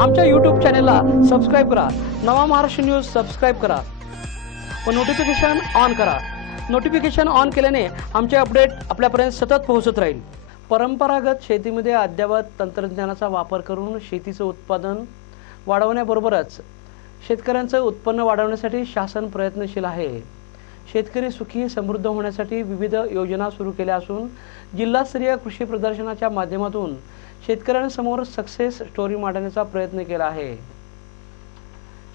आमच्या यूट्यूब चॅनेलला सबस्क्राईब करा. नवा महाराष्ट्र न्यूज सबस्क्राईब करा. व नोटिफिकेशन ऑन करा. नोटिफिकेशन ऑन केल्याने आमचे अपडेट आपल्यापर्यंत सतत पोहोचत राहील. परंपरागत शेतीमध्ये अद्ययावत तंत्रज्ञानाचा वापर करून शेतीचं उत्पादन वाढवण्याबरोबरच शेतकऱ्यांचं उत्पन्न वाढवण्यासाठी शासन प्रयत्नशील आहे. शेतकरी सुखी समृद्ध होण्यासाठी विविध योजना सुरू केल्या असून जिल्हास्तरीय कृषी प्रदर्शनाच्या माध्यमातून शेतकऱ्यांसमोर सक्सेस स्टोरी मांडण्याचा प्रयत्न केला आहे.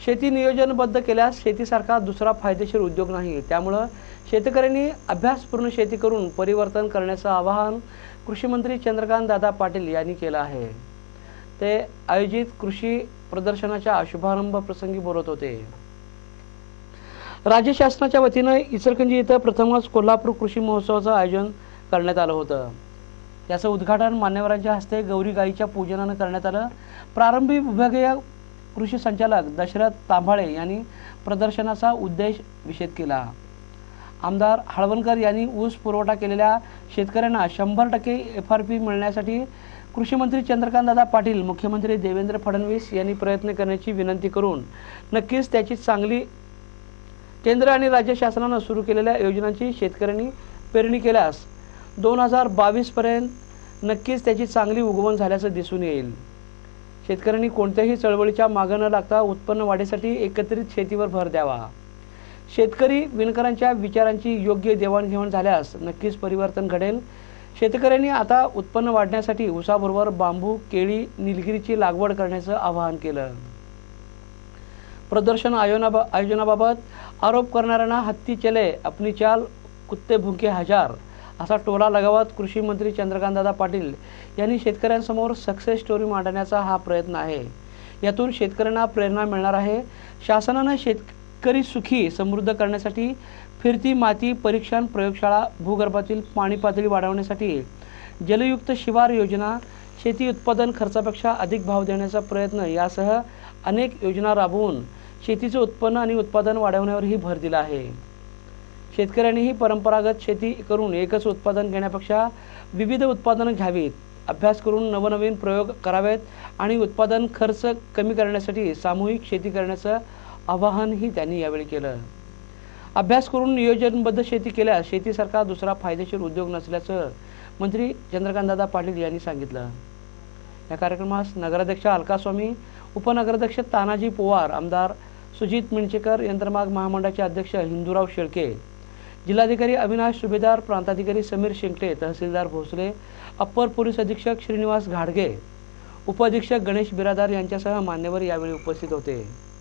शेती नियोजनबद्ध केल्यास शेतीसारखा दुसरा फायदेशीर उद्योग नाही. त्यामुळं शेतकऱ्यांनी अभ्यासपूर्ण शेती करून परिवर्तन करण्याचं आवाहन कृषीमंत्री चंद्रकांत दादा पाटील यांनी केलं आहे. ते आयोजित कृषी प्रदर्शनाच्या शुभारंभ प्रसंगी बोलत होते. राज्य शासनाच्या वतीनं इचलकंजी इथं प्रथमच कोल्हापूर कृषी महोत्सवाचं आयोजन करण्यात आलं होतं. याचं उद्घाटन मान्यवरांच्या हस्ते गौरी गाईच्या पूजनानं करण्यात आलं. प्रारंभी विभागीय कृषी संचालक दशरथ तांभाळे यांनी प्रदर्शनाचा उद्देश विषद केला. आमदार हळवणकर यांनी ऊस पुरवठा केलेल्या शेतकऱ्यांना शंभर टक्के एफ आर पी मिळण्यासाठी कृषीमंत्री चंद्रकांतदादा पाटील मुख्यमंत्री देवेंद्र फडणवीस यांनी प्रयत्न करण्याची विनंती करून नक्कीच त्याची चांगली केंद्र आणि राज्य शासनानं सुरू केलेल्या योजनांची शेतकऱ्यांनी पेरणी केल्यास दोन हजार बावीसपर्यंत नक्कीच त्याची चांगली उगवण झाल्याचं दिसून येईल. शेतकऱ्यांनी कोणत्याही चळवळीच्या मागं न लागता उत्पन्न वाढीसाठी एकत्रित शेतीवर भर द्यावा. शेतकरी विणकरांच्या विचारांची योग्य देवाणघेवाण झाल्यास नक्कीच परिवर्तन घडेल. शेतकऱ्यांनी आता उत्पन्न वाढण्यासाठी उसाबरोबर बांबू केळी निलगिरीची लागवड करण्याचं आवाहन केलं. प्रदर्शन आयोजना आयोजनाबाबत आरोप करणाऱ्यांना हत्ती चले अपनी चाल कुत्ते भुंके हजार असा टोला लगावत कृषी मंत्री चंद्रकांतदादा पाटील यांनी शेतकऱ्यांसमोर सक्सेस स्टोरी मांडण्याचा हा प्रयत्न आहे. यातून शेतकऱ्यांना प्रेरणा मिळणार आहे. शासनानं शेतकरी सुखी समृद्ध करण्यासाठी फिरती माती परीक्षण प्रयोगशाळा भूगर्भातील पाणी पातळी वाढवण्यासाठी जलयुक्त शिवार योजना शेती उत्पादन खर्चापेक्षा अधिक भाव देण्याचा प्रयत्न यासह अनेक योजना राबवून शेतीचं उत्पन्न आणि उत्पादन वाढवण्यावरही भर दिला आहे. शेतकऱ्यांनीही परंपरागत शेती करून एकच उत्पादन घेण्यापेक्षा विविध उत्पादनं घ्यावीत. अभ्यास करून नवनवीन प्रयोग करावेत आणि उत्पादन खर्च कमी करण्यासाठी सामूहिक शेती करण्याचं आवाहनही त्यांनी यावेळी केलं. अभ्यास करून नियोजनबद्ध शेती केल्यास शेतीसारखा दुसरा फायदेशीर उद्योग नसल्याचं मंत्री चंद्रकांतदादा पाटील यांनी सांगितलं. या कार्यक्रमास नगराध्यक्ष अलकास्वामी उपनगराध्यक्ष तानाजी पोवार आमदार सुजित मिणचेकर यंत्रमाग महामंडळाचे अध्यक्ष हिंदूराव शेळके जिल्हाधिकारी अविनाश सुभेदार प्रांताधिकारी समीर शिंकटे तहसीलदार भोसले अप्पर पोलीस अधीक्षक श्रीनिवास घाडगे उपअधीक्षक गणेश बिरादार यांच्यासह मान्यवर यावेळी उपस्थित होते.